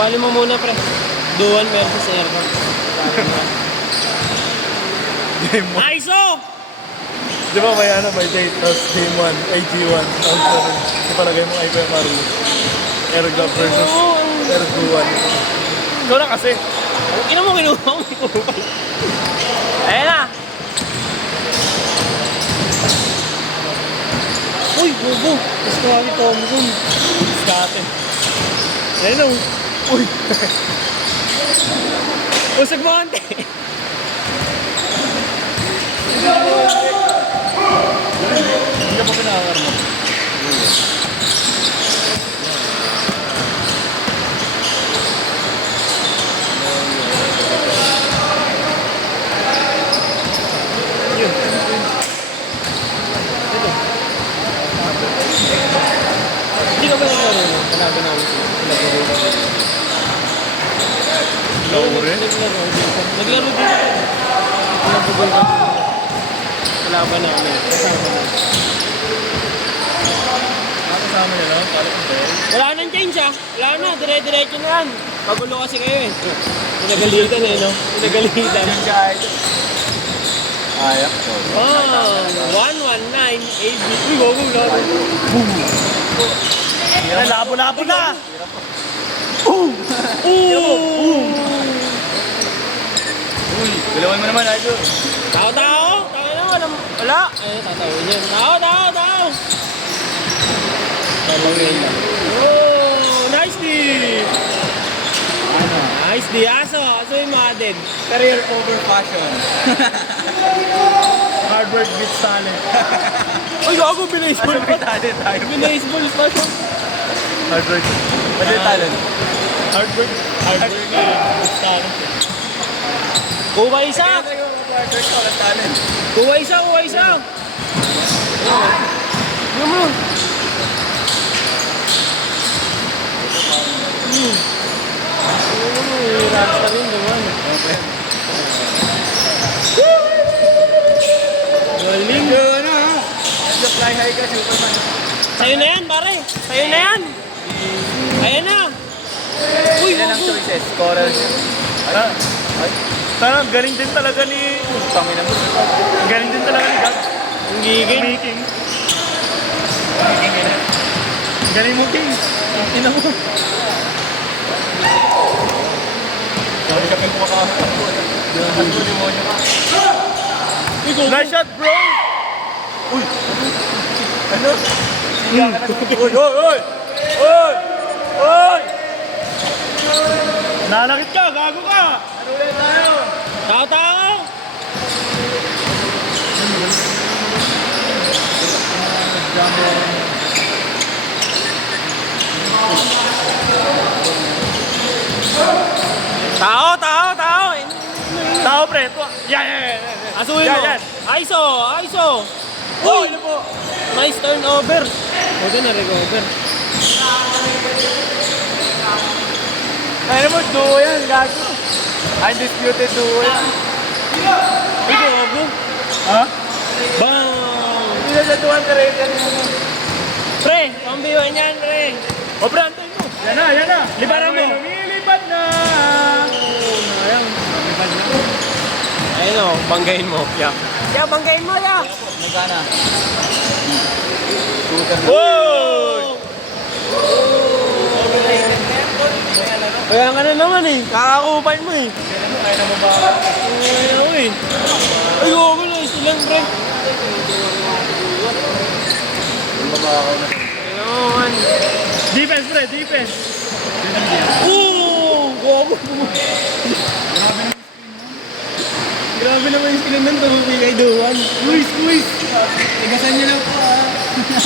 Pali mo muna, pre. Dual versus aircon. Game 1. ISO! Di ba may ano, may date, tapos game 1, ay G1, tapos ipalagay mo IPMR. Airgun versus Airgun. Ikaw na kasi. Ina mo kinuha ko. Ayan na. Uy, bobo. Gusto nga ni Tom Gun. Skate. Ayun o. Uy. Usag mo ante. Hindi ka pa pinakakar mo. Hindi ka ba naglaro mo? Kalaban namin sila. Laro rin? Naglaro dito. Nagbubol ka. Kalaban namin. Kasama namin. Kasama nyo lang, parang hotel. Wala nang change ah. Wala na. Dire-diretso na yan. Pagulo kasi kayo eh. Pinagalitan eh, no? Pinagalitan. Ayak. Oh, 119 AB. Uy, wag mo laro. Labo-labo na! Uy, galawan mo naman, idol. Tao! Tayo na, wala. Ay, tatawin yan. Tao! Talawin lang. Oh, nice D! Nice D, aso. Aso yung mga din. Career over fashion. Hard work beats talent. Uy, gago, binaseball pa. Talent tayo. Binaseball pa siya. Hard work. Pwede talent. Hard work nga. Beats talent. Kuha isa! Hard work ko lang talent. Kuha isa! Ano mo? Rasta rin naman. Galing. Ano ha? Fly high ka, Superman. Sa'yo na yan, pare. Sa'yo na yan. Ayan na. Uy, Ilan ang choices? Coral. Ano? Ay. Parang galing din talaga ni... Tangina mo. Galing din talaga ni Gab. ang giging. Making. Galing mo, King. Ina mo. Sabi ka pang kumakakas. Ang demonyo ka. Nice shot, bro! Uy! Ano? Siya ka na sa uy! Uy! Uy! Uy! Nanakit ka! Gago ka! Ano ulit tayo? Tao! Tao! Tao, pre! Yan! Asuhin mo. Yan. ISO! Uy! Ano po? Nice turnover. Huwag na recover. Ano mo? Duo yan, gago. Undisputed duo yan. Uy, gago. Ha? Bang! Hindi na datuan ka rin. Pre, pambiwan yan, pre. O, pre, antay mo. Yan na. Libaran mo. Lumilipad na. Ayan. Lumilipad na. Ayun o, banggain mo. Yeah, banggain mo, yeah. May gana. Whoa! Kaya nga na naman eh. Kakakupan mo eh. Kaya na mo ba? Kaya ako eh. Ay, gago na. Silang, pre. Mabakaw na. Kaya naman. Defense, pre. Defense. Oo! Gago. Grabe naman yung screen nun. Tumupi kay Duwan. Squeeze. Tigasan niyo lang po, ha.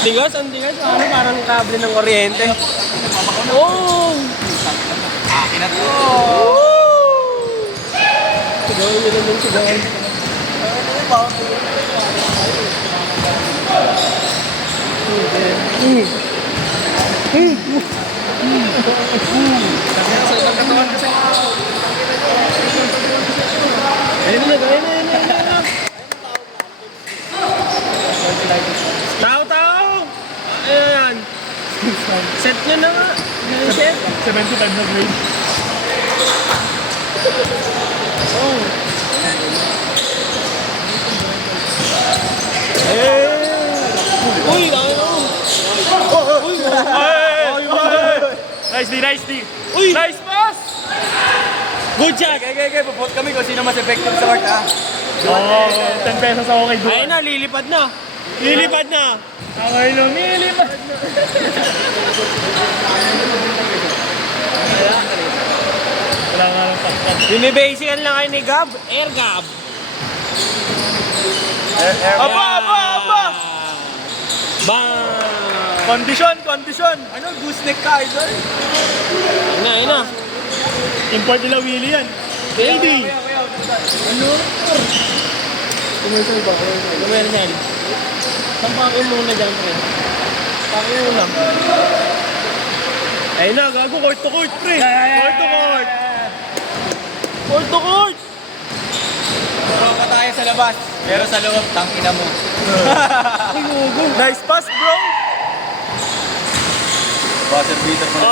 Tigas? Ang tigas? Ano? Parang kable ng kuryente. Oo! na to. Sigawan nyo lang yung sigawan. Ayun na, ayun na, ayun na, ayun na. Tao, tao! Ayan. Set nyo na nga. Ayan, set. 75 na grade. Oh. Uy, ano? Uy, Nice D, nice D. uy! Nice pass! Good shot! Okay, pupot kami kung sino mas effective sa court, ha? Oo, 10 pesos ako kay Duan. Ayun na, lilipad na. Lilipad na. Okay, lumilipad. Wala nga lang paspas. Binibasican lang kayo ni Gab. Air Gab. Aba, aba, aba! Bang! Condition, condition. Ano, gooseneck ka, idol? Ayun na, ayun na. Import nila Willie yan. KD. Ano? Commercial ba? Commercial. Sampakin mo muna dyan, pre. Sampakin mo lang. Ayun na, gago. Court to court, pre. Court to court. Court to court. Tropa tayo sa labas. Pero sa loob, tangina mo. Ay, gago. Nice pass, bro. Buzzer beater mo.